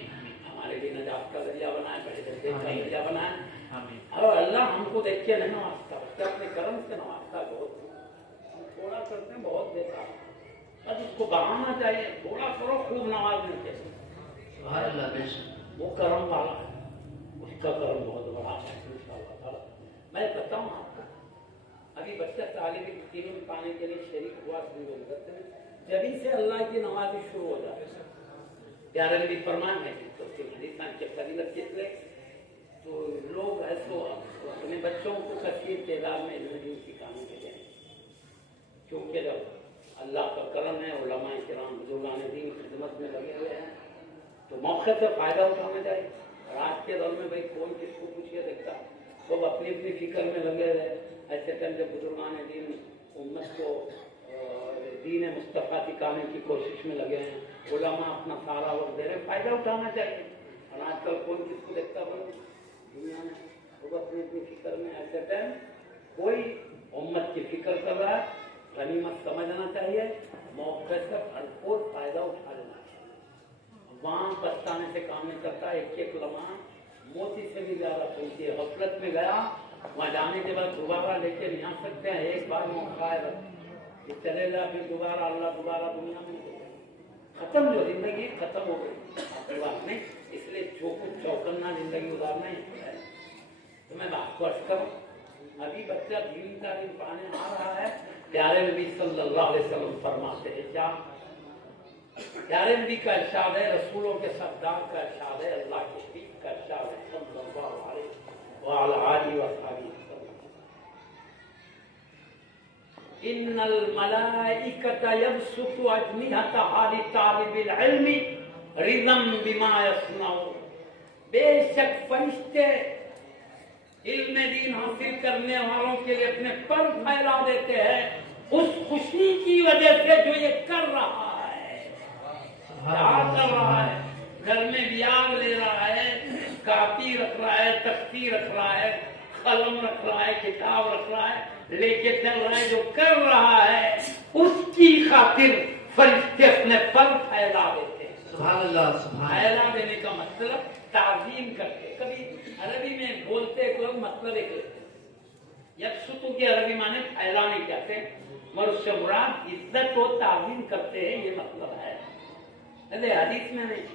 ہمارے لیے نجات کا ذریعہ بنائے، بڑے درجے کا ذریعہ بنائے. آمین. اور اللہ ہم کو دیکھ کے نہیں نوازتا، اپنے کرم سے نوازتا. بہت ہم تھوڑا کرتے ہیں بہت دیتا ہے. بس اس کو بڑھانا چاہیے. تھوڑا کرو خوب نوازنے کے. سبحان اللہ. بے شک وہ کرم والا ہے. اس کا کرم بہت بڑا ہے انشاءاللہ تعالیٰ. میں بتاؤں آپ کو ابھی بچہ طالب علم پانے کے لیے شریک ہوا کرتے ہیں جبھی سے اللہ کی نمازی شروع ہو جاتی ہے. پیارے نبی فرمان ہے تو کے فضیلت کے لیے تو لوگ ایسو اپنے بچوں کو کثیر تعداد میں علم دین سکھانے کے لیے، کیونکہ جب اللہ کا کرم ہے علماء کرام بزرگان دین خدمت میں لگے ہوئے ہیں تو موقع سے فائدہ اٹھانا چاہیے. اور آج کے دور میں بھائی کون کس کو پوچھ کے دیکھتا، سب اپنی اپنی فکر میں لگے ہوئے. ایسے ٹائم جب بزرگان دین امت کو دین مصطفیٰ سکھانے کی کوشش میں لگے ہیں، علماء اپنا سارا وقت دے رہے، فائدہ اٹھانا چاہیے. اور آج کل کون کس کو دیکھتا بولو دنیا میں سب اپنی اپنی فکر میں. ایسے ٹائم کوئی امت کی فکر کر رہا ہے، غنیمت سمجھنا چاہیے. موقع سے بھرپور فائدہ اٹھا لینا چاہیے. وہاں پچھتانے سے کام نہیں کرتا. ایک ایک لمحہ موتی سے بھی زیادہ پہنچی ہے. غفلت میں گیا وہاں جانے کے بعد دوبارہ لے کے نہیں آ سکتے ہیں. ایک بار موقع ہے یہ چلے گا پھر دوبارہ اللہ دوبارہ دنیا میں ختم. جو زندگی ختم ہو گئی بات نہیں. اس لیے جو کچھ چوکنا زندگی گزارنا ہی ہے. تو میں بات کو عرض کروں ابھی بچہ دین کا دن پانے آ رہا ہے. پیارے نبی صلی اللہ علیہ وسلم فرماتے ہیں کیا؟ پیارے نبی کا ارشاد ہے، رسولوں کے سردار کا ارشاد ہے، اللہ کے حبیب کا ارشاد ہے صلی اللہ علیہ وعلی آلہ وصحبہ وسلم. ان الملائکۃ یبسط اجنحتها لطالب العلم رضا بما یصنع. بے شک فرشتے علم دین حاصل کرنے والوں کے لیے اپنے پر پھیلا دیتے ہیں اس خوشی کی وجہ سے جو یہ کر رہا ہے. کیا کر رہا ہے؟ گھر میں بیاگ لے رہا ہے، کاپی رکھ رہا ہے، تختی رکھ رہا ہے، قلم رکھ رہا ہے، کتاب رکھ رہا ہے، لے کے چل رہا ہے. جو کر رہا ہے اس کی خاطر فرشتے اپنے پر پھیلا دیتے ہیں. سبحان اللہ سبحان اللہ. پھیلا دینے کا مطلب تعظیم کرتے. کبھی عربی میں بولتے کوئی مطلب ایک لیتے یکسوتو کی عربی معنی پھیلانے کہتے ہیں، مگر اس سے مراد عزت و تعظیم کرتے ہیں، یہ مطلب ہے. حدیث میں نہیں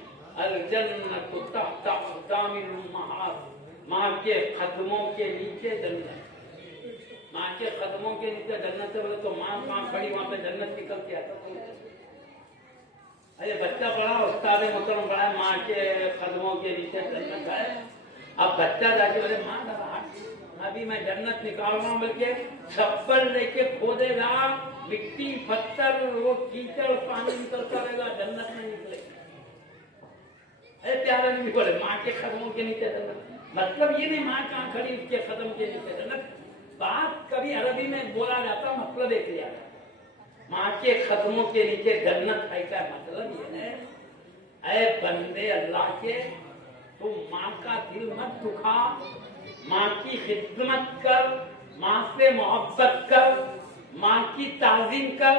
الجنت تحت اقدام الامہات، ماں کے قدموں کے نیچے جنت. ماں کے قدموں کے نیچے جنت ہے. بولے تو ماں کھڑی وہاں پہ جنت نکل کے آتا. ارے بچہ پڑھا استاد محترم پڑھا ہے ماں کے قدموں کے نیچے جنت ہے. اب بچہ جا کے بولے ماں ابھی میں جنت نکال رہا ہوں، بلکہ چھپر لے کے کھودے گا، مٹی پتھر وہ کیچڑ پانی نکلتا رہے گا، جنت نہیں نکلے گی. ارے پیارا نہیں بولے ماں کے قدموں کے نیچے جنت. مطلب یہ نہیں ماں کہاں کھڑی اس کے قدم کے نیچے جنت. بات کبھی عربی میں بولا جاتا مطلب ایک لیا جاتا ماں کے قدموں کے نیچے جنت ہے. کا مطلب یہ ہے اے بندے اللہ کے تو ماں کا دل مت دکھا، ماں کی خدمت کر، ماں سے محبت کر، ماں کی تعظیم کر.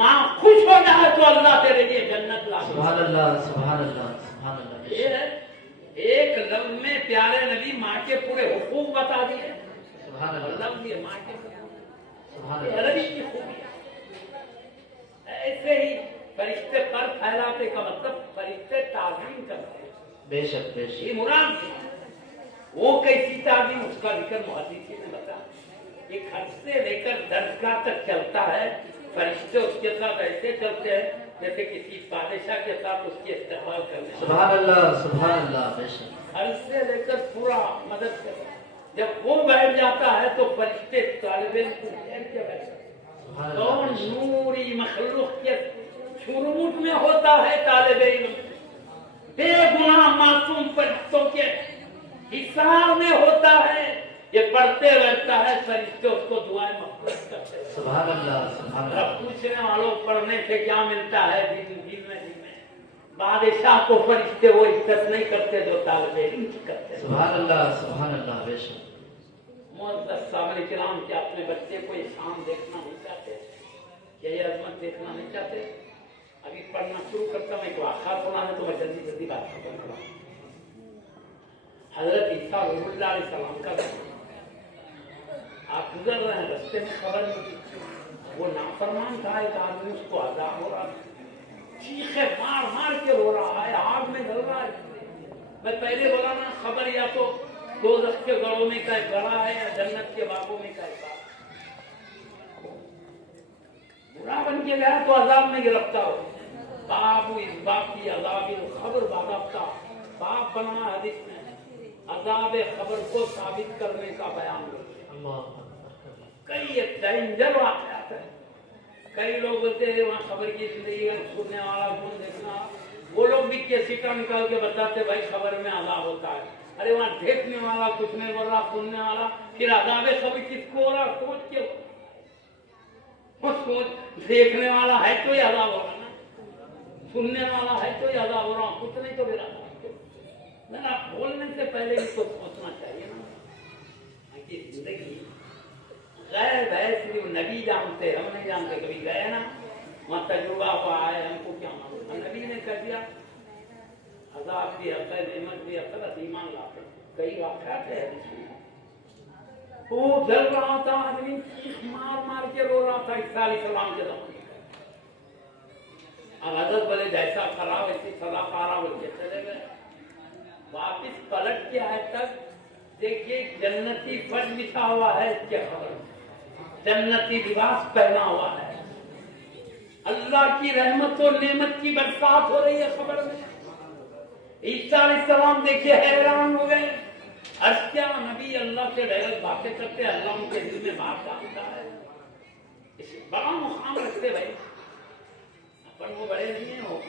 ماں خوش ہو جائے تو اللہ تیرے لیے جنت لا. سبحان اللہ سبحان اللہ سبحان اللہ. یہ ایک لفظ میں پیارے نبی ماں کے پورے حقوق بتا دیے. سبحان اللہ لفظ یہ ماں کے سبحان یہ اللہ. عربی کی خوبی ہے. ایسے ہی فرشتے پر پھیلاتے کا مطلب فرشتے تعظیم کرتے ہیں. بے شک بے شک. یہ مراد ہے. وہ کیسی تعظیم اس کا ذکر محدثین نے بتا. ایک حد سے لے کر درجگاہ تک چلتا ہے. فرشتے اس کے ساتھ ایسے چلتے ہیں جیسے کسی بادشاہ کے ساتھ اس کے استقبال کرنے. سبحان اللہ سبحان اللہ. بے شک. حد سے لے کر پورا مدد کرتے. جب وہ بیٹھ جاتا ہے تو فرشتے طالب علم کو گھیر کے بیٹھتے. کون نوری مخلوق کے شروع میں ہوتا ہے طالب علم، بے گناہ معصوم فرشتوں کے حصار میں ہوتا ہے. یہ پڑھتے رہتا ہے، فرشتے اس کو دعائیں مغفرت کرتے ہیں. سبحان اللہ سبحان اب اللہ. پوچھنے والوں پڑھنے سے کیا ملتا ہے؟ دن میں بادشاہ کو فرشتے وہ عزت نہیں کرتے جو طالب علم کی کرتے. سبحان اللہ سبحان اللہ. بے شک. معزز صاحب کرام کہ اپنے بچے کو یہ شان دیکھنا نہیں چاہتے، یہ عظمت دیکھنا نہیں چاہتے. ابھی پڑھنا شروع کرتا ہوں ایک واقعہ سنانے تو میں جلدی بات ختم کروں. حضرت عیسیٰ روح اللہ علیہ السلام کا آپ گزر رہے ہیں، رستے میں خبر ملی وہ نافرمان تھا. ایک آدمی اس کو عذاب ہو رہا، چیخے مار مار کے رو رہا ہے، آگ میں جل رہا ہے. میں پہلے بولا نا خبر یا تو دوزخ کے گڑوں میں کا ایک گڑا ہے یا جنت کے باغوں میں کا ایک باغ. برا بن کے گیا تو عذاب میں گرفتار ہو. باب اس باب کی عذاب خبر باضابطہ باب بنا حدیث میں عذاب خبر کو ثابت کرنے کا بیان ہے. کئی ڈینجر واقعات ہیں. کئی لوگ بولتے ہیں وہاں خبر کی زندگی سننے والا کون دیکھنا، وہ لوگ بھی کیسٹا نکال کے بتاتے بھائی خبر میں عذاب ہوتا ہے. ارے وہاں دیکھنے والا کچھ نہیں بول رہا، سننے والا. پھر عذاب خبر کس کو ہو رہا سوچ کے سوچ. دیکھنے والا ہے تو یہ عذاب ہو رہا نا، سننے والا ہے تو یہ عذاب ہو رہا. کچھ نہیں تو پھر عذاب. میرا بولنے سے پہلے بھی تو سوچنا چاہیے نا کہ زندگی غیر ہے، صرف نبی جانتے، ہم نہیں جانتے. کبھی گئے نا وہاں تجربہ پایا ہے، ہم کو کیا معلوم. نبی نے کر دیا عذاب بھی حق ہے، نعمت بھی حق ہے، ایمان لاتے. کئی واقعات ہے. وہ جل رہا تھا، آدمی چیخ مار مار کے رو رہا تھا عیسیٰ علیہ السلام کے زمانے میں. اب حضرت بولے جیسا کھڑا ویسی سزا پارا بول کے چلے گئے. واپس پلٹ کے آئے تک دیکھیے جنتی فرش بچھا ہوا ہے، اس کے خبر جنتی لباس پہنا ہوا ہے، اللہ کی رحمت و نعمت کی برسات ہو رہی ہے خبر میں. عیسیٰ علیہ السلام دیکھیے حیران ہو گئے. عرض کیا نبی اللہ سے ڈائریکٹ باتیں کرتے، اللہ ان کے دل میں بات ڈالتا ہے. اس بڑا مقام رکھتے بھائی. اپن وہ بڑے نہیں ہیں، ہو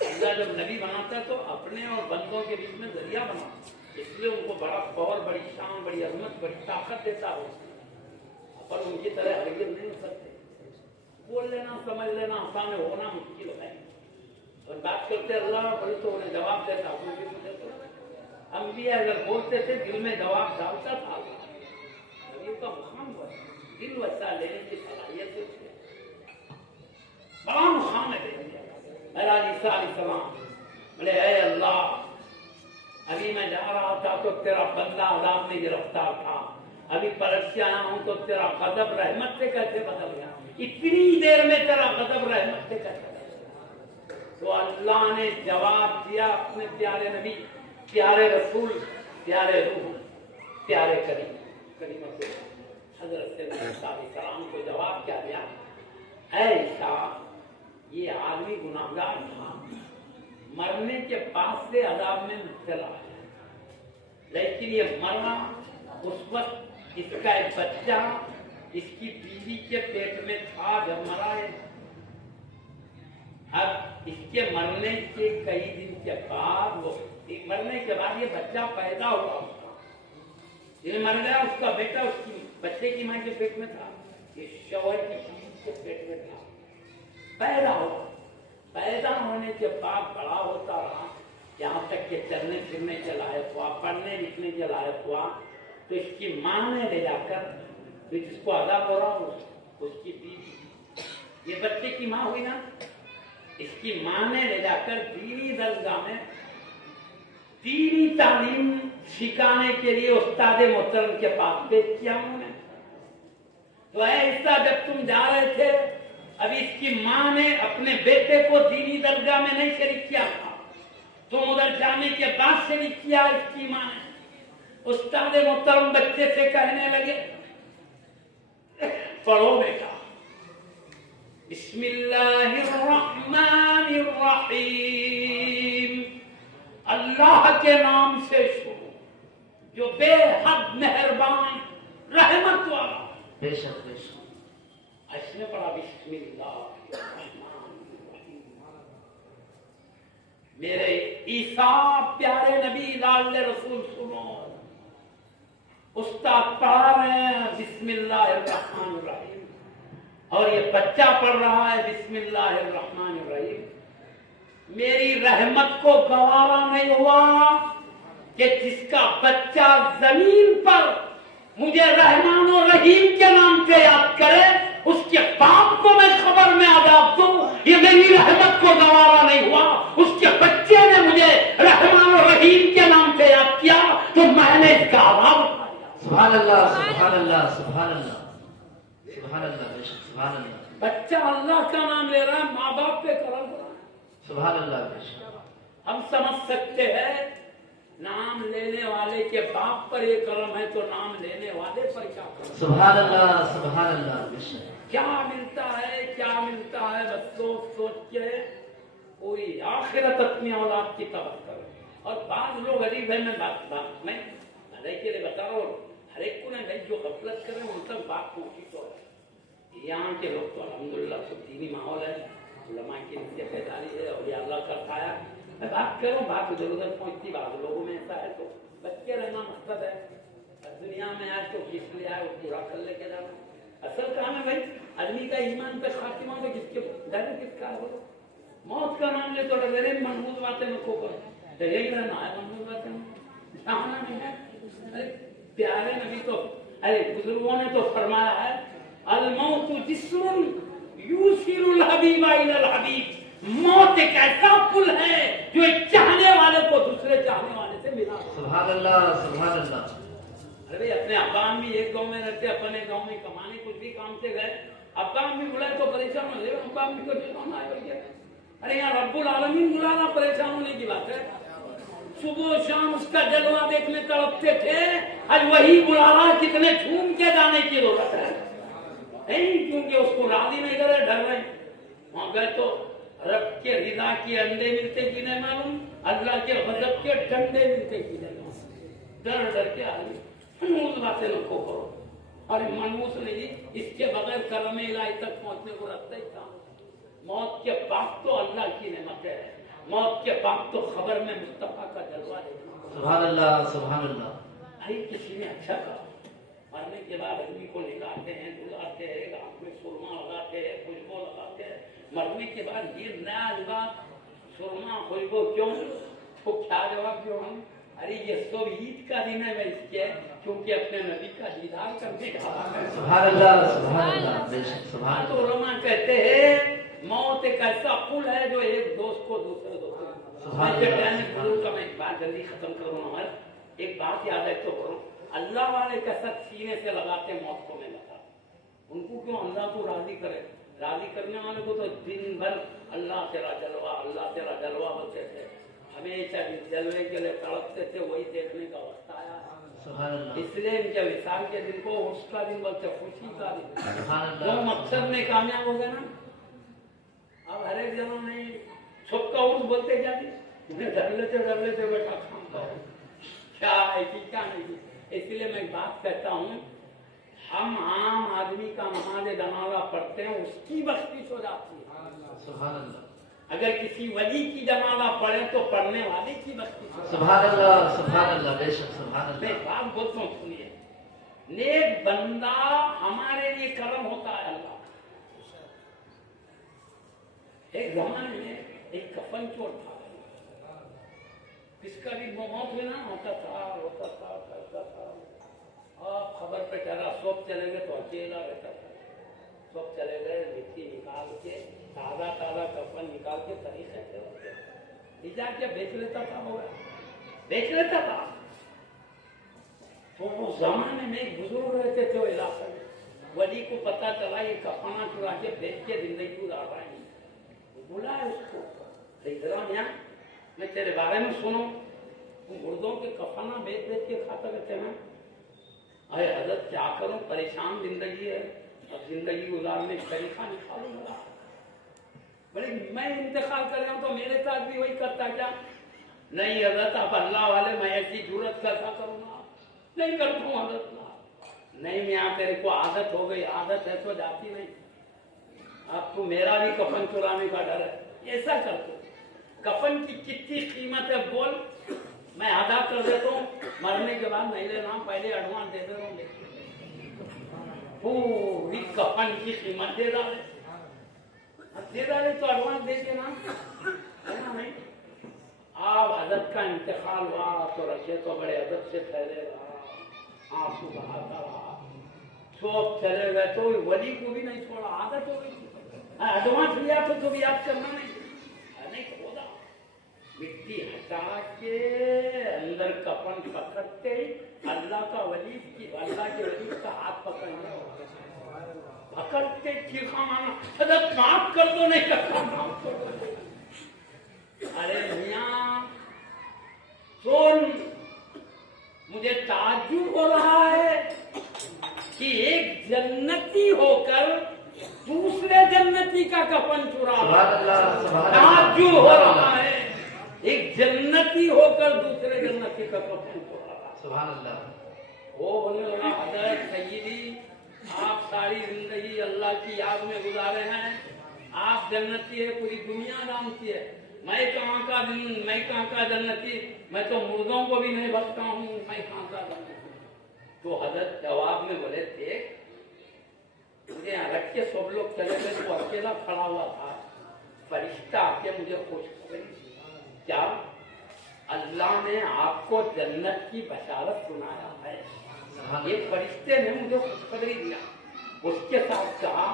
اللہ جب نبی بناتا ہے تو اپنے اور بندوں کے بیچ میں ذریعہ بناتا. اس لیے ان کو بڑا پاور، بڑی شان، بڑی عظمت، بڑی طاقت دیتا ہو، پر ان کی طرح ہرگز نہیں ہو سکتے۔ بول لینا، سمجھ لینا آسان ہے، ہونا مشکل ہے۔ اور بات کرتے اللہ بڑی تو انہیں جواب دیتا ہوں۔ انبیاء اگر بولتے تھے دل میں جواب ڈالتا تھا، نبیوں کا مقام ہوا دل وسا لینے کی صلاحیت ہے، بڑا مقام ہے۔ میرا عیسیٰ علیہ السلام بولے اے اللہ، ابھی میں جا رہا تھا تو تیرا بندہ عذاب میں گرفتار تھا، ابھی پلٹ کے آیا ہوں تو تیرا غضب رحمت سے کیسے بدل گیا؟ اتنی دیر میں تیرا غضب رحمت سے کیسے بدل گیا؟ تو اللہ نے جواب دیا اپنے پیارے نبی، پیارے رسول، پیارے روح، پیارے کریم حضرت عیسیٰ علیہ السلام کو جواب کیا دیا؟ اے عیسیٰ، یہ آدمی گناہگار تھا، مرنے کے بعد سے عذاب میں مبتلا ہے، لیکن یہ مرنا اس وقت اس کا ایک بچہ اس کی بیوی کے پیٹ میں تھا جب مرا ہے۔ اب اس کے مرنے کے کئی دن کے بعد، وہ مرنے کے بعد یہ بچہ پیدا ہوا، یہ مر گیا، اس کا بیٹا اس کی بچے کی ماں کے پیٹ میں تھا، یہ شوہر کی بیوی کے پیٹ میں تھا، پیدا ہوا۔ پیدا ہونے کے بعد بڑا ہوتا رہا، یہاں تک کہ چلنے پھرنے کے لائق ہوا، پڑھنے لکھنے کے لائق ہوا، تو اس کی ماں نے لے جا کر، جس کو عذاب ہو رہا ہو اس کی بیوی، یہ بچے کی ماں ہوئی نا، اس کی ماں نے لے جا کر دینی درسگاہ میں دینی تعلیم سکھانے کے لیے استاد محترم کے پاس پیش کیا انہوں نے۔ تو ایسا جب تم جا رہے تھے، ابھی اس کی ماں نے اپنے بیٹے کو دینی درگاہ میں نہیں شریک کیا تھا، تم ادھر جانے کے بعد شریک کیا اس کی ماں نے۔ استاد محترم بچے سے کہنے لگے پڑھو بیٹا، بسم اللہ الرحمن الرحیم، اللہ کے نام سے شروع جو بے حد مہربان رحمت والا۔ بے شک بے شک۔ اس نے پڑھا بسم اللہ الرحمن الرحیم۔ میرے عیسیٰ پیارے نبی لال رسول سنو، استاد پڑھا رہے ہیں بسم اللہ الرحمن الرحیم، اور یہ بچہ پڑھ رہا ہے بسم اللہ الرحمن الرحیم۔ میری رحمت کو گوارا نہیں ہوا کہ جس کا بچہ زمین پر مجھے رحمان و رحیم کے نام سے یاد کرے، اس کے باپ کو میں خبر میں عذاب دوں، یہ میری رحمت کو گوارا نہیں ہوا۔ اس کے بچے نے مجھے رحمان و رحیم کے نام سے یاد کیا تو میں نے اس کا عذاب اٹھا لیا۔ سبحان اللہ سبحان اللہ سبحان اللہ سبحان اللہ بے شک سبحان اللہ۔ بچہ اللہ کا نام لے رہا ہے، ماں باپ پہ کرم ہو رہا ہے۔ سبحان اللہ بے شک۔ ہم سمجھ سکتے ہیں نام لینے والے کے باپ پر یہ کرم ہے تو نام لینے والے پر کیا کرم؟ سبحان اللہ بے شک۔ کیا ملتا ہے، کیا ملتا ہے، بس سوچ سوچ کے کوئی آخرت اپنی اولاد کی تباہ کرے۔ اور بعض لوگ غریب ہیں، میں بھلائی کے لیے بتا رہا ہوں، ہر ایک کو نہیں جو غفلت کرے ان تک بات پہنچی تو ہے۔ یہاں کے لوگ تو الحمدللہ سب دینی ماحول ہے، علماء کی نصیحت جاری ہے، اولیاء اللہ کا سایہ۔ میں بات کروں، بات ادھر ادھر پہنچتی، بعض لوگوں میں ایسا ہے تو بچے رہنا مقصد ہے، دنیا میں آئے تو کس لیے آئے وہ پورا کر لے کے جانا۔ اصل کام ہے بھائی آدمی کا ایمان پہ خاتمہ تو کس کے ڈر کس کا ہے؟ موت کا نام لے تو ڈرے محمود باتیں کو پر یہی رہنا ہے، محمود باتیں جانا نہیں ہے۔ ارے پیارے نبی تو، ارے بزرگوں نے تو فرمایا ہے الموت جسم یوصل الحبیب الی الحبیب، موت ایک ایسا پل ہے جو ایک چاہنے والے کو دوسرے چاہنے والے سے ملا۔ سبحان اللہ سبحان اللہ۔ ارے اپنے ابا امی ایک گاؤں میں رہتے، اپنے گاؤں میں کمانے کچھ بھی کام سے گئے، ابا امی بلائے تو پریشان ہو جائے، ابا امی کو جانا ہے۔ ارے یہاں رب العالمین بلانا پریشان ہونے کی بات ہے۔ صبح شام اس کا جلوہ دیکھنے تڑپتے تھے، آج وہی بلا رہا، کتنے جھوم کے جانے کی ضرورت ہے نہیں، کیونکہ اس کو راضی نہیں کرے، ڈر رہے۔ وہاں گئے تو رب کے رضا کے انڈے ملتے کی نہیں معلوم، اللہ کے غضب کے ڈنڈے ملتے کی نہیں معلوم، ڈر ڈر کے آدمی منوس باتیں نہ کو کرو۔ اور منوس نہیں، اس کے بغیر کرم الہی تک پہنچنے کو رکھتا ہی تھا۔ موت کے بعد تو اللہ کی نعمت ہے، موت کے بعد تو خبر میں مصطفیٰ کا جلوہ ہے۔ سبحان اللہ سبحان اللہ. بھائی کسی نے اچھا کہا مرنے کے بعد آدمی کو نکالتے ہیں دھلاتے ہیں آنکھ میں سرما لگاتے ہیں خوشبو لگاتے ہیں مرنے کے بعد یہ نیا لگا سرما خوشبو کیوں تو کیا جواب کیوں ہم ارے یہ سب عید کا دن ہے میں اس کے کیونکہ اپنے نبی کا دیدار کرنے کا سبحان اللہ سبحان اللہ. بے شک سبحان تو اللہ. علماء کہتے ہیں موت ایک ایسا پل ہے جو ایک دوست کو دوسرے دوست کا میں ایک بات جلدی ختم کروں گا ایک بات یاد ہے تو کروں اللہ والے کثرت سینے سے لگاتے موت کو میں لگا ان کو کیوں اللہ کو راضی کرے راضی کرنے والے کو تو دن بھر اللہ تیرا جلوہ بولتے تھے ہمیشہ جلوے کے لیے تڑپتے تھے وہی دیکھنے کا وقت آیا سبحان اللہ. اس لیے ان کے وصال کے دن کو اس کا دن بولتے خوشی کا دن سبحان وہ اللہ. مقصد میں کامیاب ہو گئے نا اب ہر ایک جنوں نہیں سب کا عرض بولتے جاتے انہیں ڈر لیتے بیٹا کام کرو کیا ہے کہ کیا نہیں اس لیے میں ایک بات کہتا ہوں ہم عام آدمی کا نماز جنازہ پڑھتے ہیں اس کی بخشش ہو جاتی ہے سبحان اللہ اگر کسی ولی کی جنازہ پڑھے تو پڑھنے والے کی بخشش ہو سبحان اللہ سبحان اللہ. بے شک سبحان میں اللہ. بات بولتا ہوں سنیے نیک بندہ ہمارے لیے کرم ہوتا ہے اللہ ایک زمانے میں ایک کفن چور تھا کس کا بھی موت ہوئی نا ہوتا تھا کرتا تھا آپ خبر پہ ٹھہرا سب چلے گئے تو اکیلا رہتا تھا سب چلے گئے مٹی نکال کے تازہ کفن نکال کے طریقے سے جا کے بیچ لیتا تھا بیچ لیتا تھا تو وہ زمانے میں ایک بزرگ رہتے تھے وہ علاقے میں ولی کو پتا چلا یہ کفنا چرا کے بیچ کے زندگی گزار رہا ہے بلایا اس کو یہاں میں تیرے بارے میں سنوں مردوں کے کفنا بیچ کے کھاتا رہتے ہیں ارے حضرت کیا کروں پریشان زندگی ہے اب زندگی گزارنے طریقہ نکالوں گا بڑے میں انتقال کر رہا ہوں تو میرے ساتھ بھی وہی کرتا کیا نہیں حضرت آپ اللہ والے میں ایسی ضرورت کیسا کروں گا نہیں کرتا ہوں حضرت نہیں میں یہاں تیرے کو عادت ہو گئی عادت ہے تو جاتی نہیں آپ کو میرا بھی کفن چرانے کا ڈر ہے ایسا کر دو کفن کی کتنی قیمت ہے بول میں ادا کر دیتا ہوں مرنے کے بعد نہیں لینا پہلے ایڈوانس دے رہا ہوں پوری کفن کی قیمت دے ڈالے تو ایڈوانس دے کے نا نہیں آپ حضرت کا انتقال ہوا تو رکھے تو بڑے ادب سے پھیلے رہا آنسو بہاتا رہا سب چلے گئے تو ولی کو بھی نہیں چھوڑا عادت ہو گئی ایڈوانس لیا تو بھی یاد کرنا نہیں کھودا مٹی ہٹا کے اندر کفن پکڑتے اللہ کا ولی کی اللہ کے ولی کا ہاتھ پکڑتے چیخا مانا حضرت معاف کر دو نہیں کرتا معاف کر دو ارے میاں سن مجھے تعجب ہو رہا ہے کہ ایک جنتی ہو کر دوسرے جنتی کا کفن چرا تعجب ہو رہا ہے ایک جنتی ہو کر دوسرے جنتی کا کفن چرا رہا سبحان اللہ. وہ بولنے لگا حضرت سیدی آپ ساری زندگی اللہ کی یاد میں گزارے ہیں آپ جنتی ہے پوری دنیا جانتی ہے میں کہاں کا جنتی میں تو مردوں کو بھی نہیں بخشتا ہوں میں کہاں کا جنتی تو حضرت جواب میں بولے تھے مجھے یہاں رکھ کے سب لوگ چلے گئے تو اکیلا کھڑا ہوا تھا فرشتہ آ کے مجھے خوشخبری کیا اللہ نے آپ کو جنت کی بشارت سنایا ہے یہ فرشتے نے مجھے خوشخبری دیا اس کے ساتھ کہا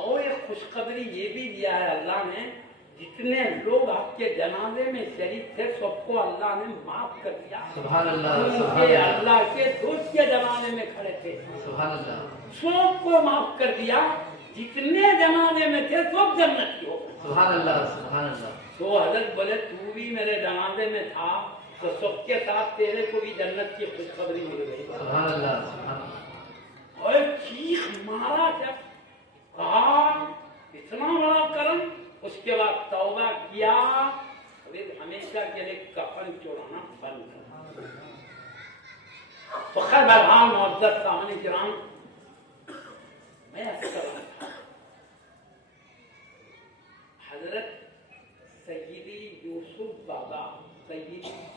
اور یہ خوشخبری یہ بھی دیا ہے اللہ نے جتنے لوگ آپ کے جنازے میں شریک تھے سب کو اللہ نے معاف کر دیا سبحان اللہ. اللہ کے دوست کے جنازے میں کھڑے تھے سبحان اللہ. سب کو معاف کر دیا جتنے جنازے میں تھے سب جنتی ہو سبحان اللہ سبحان اللہ. تو حضرت بولے تو بھی میرے جنازے میں تھا تو سب کے ساتھ تیرے کو بھی جنت کی خوشخبری مل گئی سبحان اللہ سبحان اللہ. اور چیخ مارا جب کہا اتنا بڑا کرم اس کے بعد توبہ کیا ہمیشہ کے لیے کفن چورانا بند کر تو خیر بہرحال معزز سامعین کرام میں ایسا کر رہا تھا حضرت سیدی یوسف بابا سیدی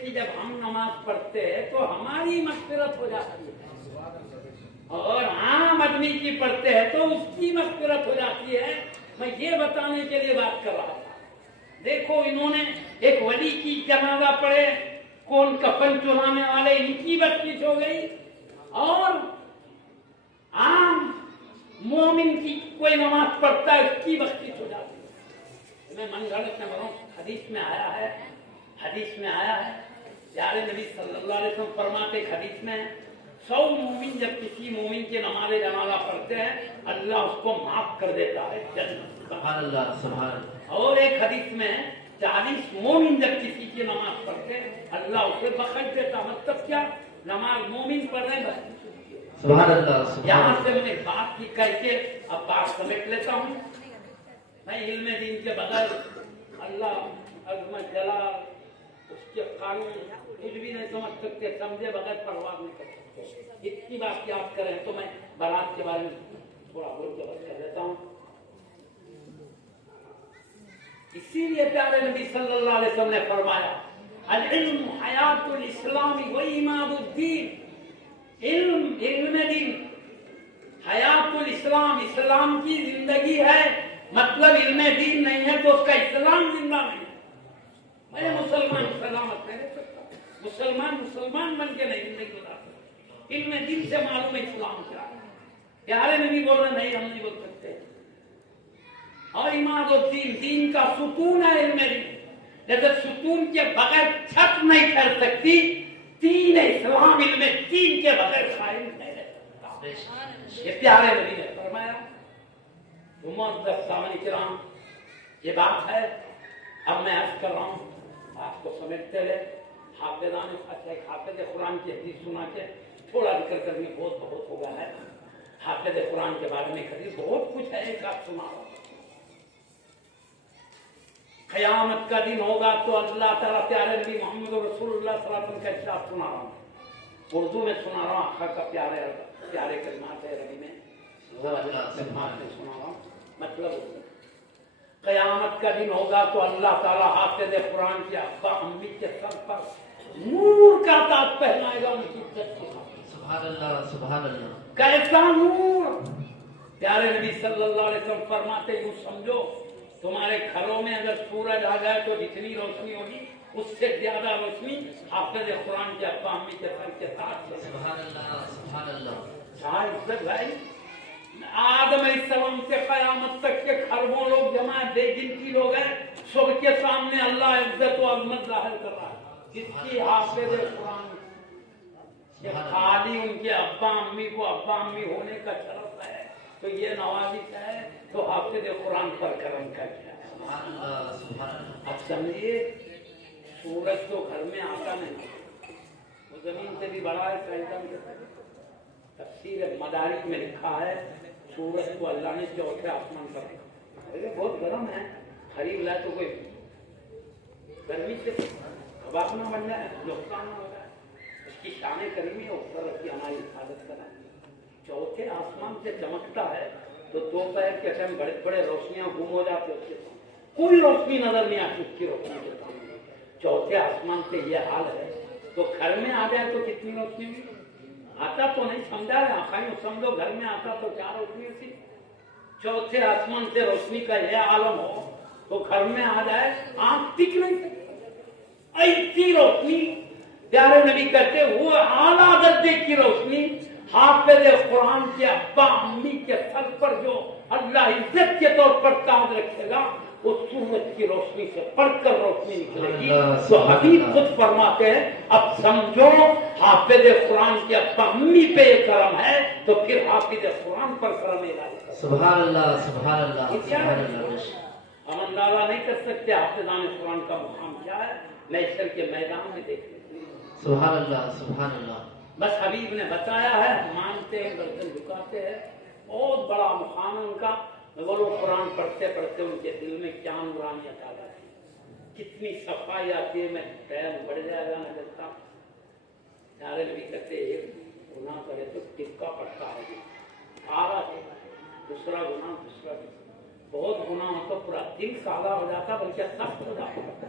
کی جب ہم نماز پڑھتے ہیں تو ہماری مغفرت ہو جاتی ہے، اور عام آدمی کی پڑھتے ہیں تو اس کی مغفرت ہو جاتی ہے۔ میں یہ بتانے کے لیے بات کر رہا تھا۔ دیکھو انہوں نے ایک ولی کی جنازہ پڑھے، کون کفن چرانے والے، ان کی بخشش ہو گئی، اور عام مومن کی کوئی نماز پڑھتا ہے اس کی بخشش ہو جاتی ہے۔ میں من گھڑت میں بڑھوں، حدیث میں آیا ہے پیارے نبی صلی اللہ علیہ وسلم فرماتے حدیث میں 100 مومن جب کسی مومن کے نماز جنازہ پڑھتے ہیں اللہ اس کو معاف کر دیتا ہے جنت۔ سبحان اللہ سبحان اللہ۔ اور ایک حدیث میں 40 مومن جب کسی کی نماز پڑھتے ہیں اللہ اسے بخش دیتا۔ مطلب کیا؟ نماز مومن پڑھ رہے ہیں، سبحان اللہ سبحان یہاں اللہ۔ سے میں بات کی کر کے اب بات سمیٹ لیتا ہوں۔ میں علم دین کے بغیر اللہ عظمت جلال اس کے قانون کچھ بھی نہیں سمجھ سکتے، سمجھے بغیر پرواہ نہیں کر سکتے۔ اتنی بات یاد کریں تو میں بارات کے بارے میں تھوڑا بول کے بات کر دیتا ہوں۔ اسی لیے پیارے نبی صلی اللہ علیہ وسلم نے فرمایا العلم حیات الاسلام و ایماد الدین۔ علم دین حیات الاسلام، اسلام کی زندگی ہے، مطلب علم دین نہیں ہے تو اس کا اسلام زندہ نہیں ہے۔ میں مسلمان سلامت نہیں رہ سکتا، مسلمان بن کے نہیں زندگی گزار سکتا۔ علم دین سے معلوم ہے اسلام کیا ہے۔ پیارے نبی بول رہے نہیں، ہم نہیں بول سکتے۔ اور اماد الدین، دین کا ستون ہے علم دین، جیسے ستون کے بغیر چھت نہیں پھیل سکتی، دین اسلام علم دین کے بغیر قائم نہیں رہ سکتا۔ یہ پیارے نبی نے فرمایا۔ معزز سامعین کرام، یہ بات ہے۔ اب میں عرض کر رہا ہوں، آپ کو سمجھتے رہے۔ حافظ قرآن کی حدیث سنا کے تھوڑا ذکر کرنے بہت ہوگا ہے۔ حافظ قرآن کے بارے میں حدیث بہت کچھ ہے، ایک آپ سنا رہا ہوں۔ قیامت کا دن ہوگا تو اللہ تعالیٰ پیارے نبی محمد رسول اللہ صلی اللہ علیہ وسلم کا ارشاد سنا رہا ہوں، اردو میں سنا رہا ہوں، آقا کا پیارے کلمات ہے عربی میں سنا رہا ہوں۔ مطلب قیامت کا دن ہوگا تو اللہ تعالیٰ حافظ قرآن کے ابا امی کے سر پر نور کا تاج پہنائے گا، ان کی عزت کے ساتھ۔ سبحان اللہ سبحان اللہ۔ کیسا نور! پیارے نبی صلی اللہ علیہ وسلم فرماتے یوں سمجھو، تمہارے گھروں میں اگر سورج آ جائے تو جتنی روشنی ہوگی اس سے زیادہ روشنی حافظ قرآن کے ابا امی کے سر کے ساتھ۔ سبحان اللہ سبحان اللہ۔ عزت بھائی، آدم علیہ السلام سے قیامت تک کے خربوں لوگ جمع ہیں، بے گنتی لوگ ہیں، سب کے سامنے اللہ عزت و عظمت ظاہر کر رہا ہے، جس کی حافظ قرآن خالی ان کے ابا امی کو ابا امی ہونے کا شرف ہے تو یہ نوازش ہے تو حافظ قرآن پر کرم کا کیا ہے۔ سبحان اللہ سبحان اللہ۔ اب سمجھیے، سورج تو گھر میں آتا نہیں، وہ زمین سے بھی بڑا ہے۔ تفسیر مدارک میں لکھا ہے سورج کو اللہ نے چوتھے آسمان پر رکھا۔ بہت گرم ہے، خرید لائے تو کوئی گرمی سے کباب نہ بن جائے، نقصان نہ ہو جائے، اس کی شان کریمی ہے، اوپر رکھی ہماری حفاظت کرنا۔ چوتھے آسمان سے چمکتا ہے تو دوپہر کے ٹائم بڑے بڑے روشنیاں گم ہو جاتے، اس کے سامنے کوئی روشنی نظر نہیں آتی، اس کی روشنی کے سامنے۔ چوتھے آسمان سے یہ حال ہے تو گھر میں آ جائے تو کتنی روشنی ہوئی؟ آتا تو نہیں، سمجھا ہے آخائیوں، سمجھو گھر میں آتا تو کیا روشنی ہوتی؟ چوتھے آسمان سے روشنی کا یہ عالم ہو تو گھر میں آ جائے، آنکھ ٹک نہیں سکتی، ایسی روشنی۔ پیارے نبی کہتے وہ اعلیٰ درجے کی روشنی حافظ قرآن کے ابا امی کے سر پر جو اللہ عزت کے طور پر تاج رکھے گا، وہ سورج کی روشنی سے پڑھ کر روشنی نکلے گی۔ تو حبیب خود فرماتے ہیں اب سمجھو حافظ قرآن کے ابا امی پہ یہ کرم ہے تو پھر حافظ قرآن پر کرم الہی ہے۔ سبحان اللہ سبحان اللہ سبحان اللہ۔ ہم اندازہ نہیں کر سکتے حافظان قرآن کا مقام کیا ہے، محشر کے میدان میں دیکھ لیتے ہیں۔ سبحان اللہ سبحان اللہ۔ بس حبیب نے بتایا ہے، مانتے ہیں، گردن جھکاتے ہیں، بہت بڑا مقام ہے ان کا۔ وہ لوگ قرآن پڑھتے پڑھتے ان کے دل میں کیا نورانیت آ جاتی ہے، کتنی صفائی آتی ہے، میں ٹائم بڑھ جائے گا نہ دیکھتا۔ پیارے نبی کہتے ایک گناہ کرے تو ٹپکا پڑتا ہے، آرا ہے، دوسرا گناہ دوسرا گناہ، بہت گناہ ہو تو پورا دل سادہ ہو جاتا بلکہ سخت ہو جاتا۔